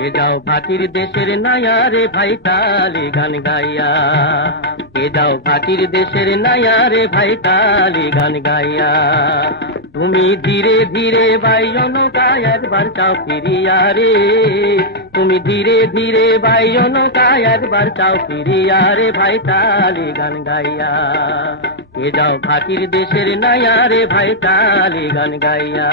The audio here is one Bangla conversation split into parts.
কে যাও ভাটির দেশের নায়া রে ভাই তালি গান গাইয়া, কে যাও ভাটির দেশের নায়া রে ভাই তালি গান গাইয়া। তুমি ধীরে ধীরে বাইও নৌকা একবার চাও ফিরিয়া রে, তুমি ধীরে ধীরে বাইও নৌকা একবার চাও ফিরিয়া রে ভাই তালি গান গাইয়া। কে যাও ভাটির দেশের নায়া রে ভাই তালি গান গাইয়া।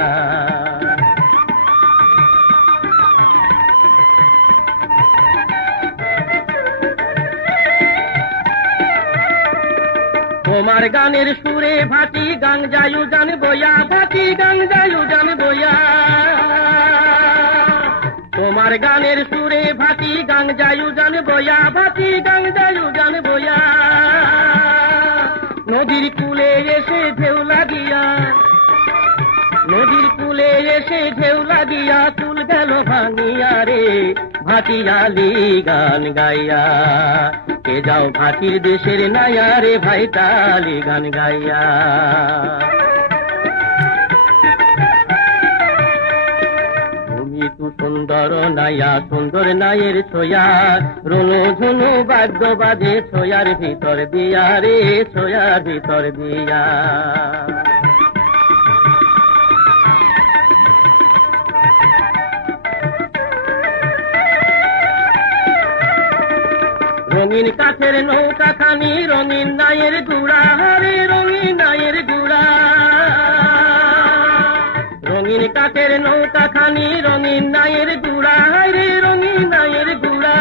তোমার গানের সুরে ভাটি গান যায়ু জান বইয়া, ভাটি গান যায়ু জান বইয়া। তোমার গানের সুরে ভাটি গান যায়ু জান বইয়া, ভাটি গান যায়ু জান বইয়া। নদীর কূলে এসে ঢেউ লাগিয়া, নদীর কূলে এসে ঢেউ লাগিয়া চুল গেল ভাঙিয়া রে ভাটিয়ালি গান গাইয়া। কে যাও ভাটির দেশের নায়া রে ভাই তালি গান গাইয়া। তুমি তু সুন্দর নায়া সুন্দর নায়ের ছোয়া, রনু ঝুনু বাদ্য বাজে ছোয়ার ভিতর দিয়া রে, ছোয়ার ভিতর দিয়া। রঙিন কাঠের নৌকা খানি রঙিন নায়ের গুড়া রে, রঙিন নায়ের গুড়া। রঙিন কাঠের নৌকা খানি রঙিন নায়ের গুড়া রে, রঙিন নায়ের গুড়া।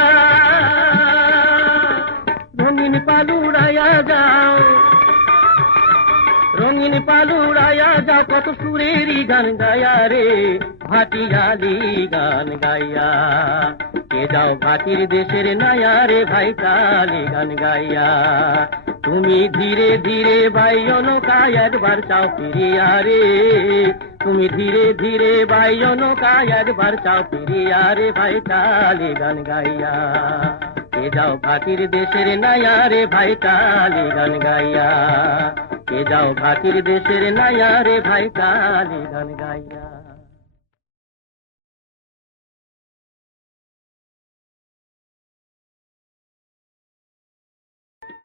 রঙিন পালুড়াইয়া যাও, রঙিন পালুড়াইয়া যাও কত সুরেরই গান গায়া রে ভাটিয়ালি গান গাইয়া। কে যাও ভাটির দেশের নায়া রে ভাই তালি গান গাইয়া। তুমি ধীরে ধীরে বাইও নৌকা একবার চাও ফিরিয়া রে, তুমি ধীরে ধীরে বাইও নৌকা একবার চাও ফিরিয়া রে ভাই তালি গান গাইয়া। কে যাও ভাটির দেশের নায়া রে ভাই তালি গান গাইয়া, কে যাও ভাটির দেশের নায়া রে ভাই তালি গান গাইয়া।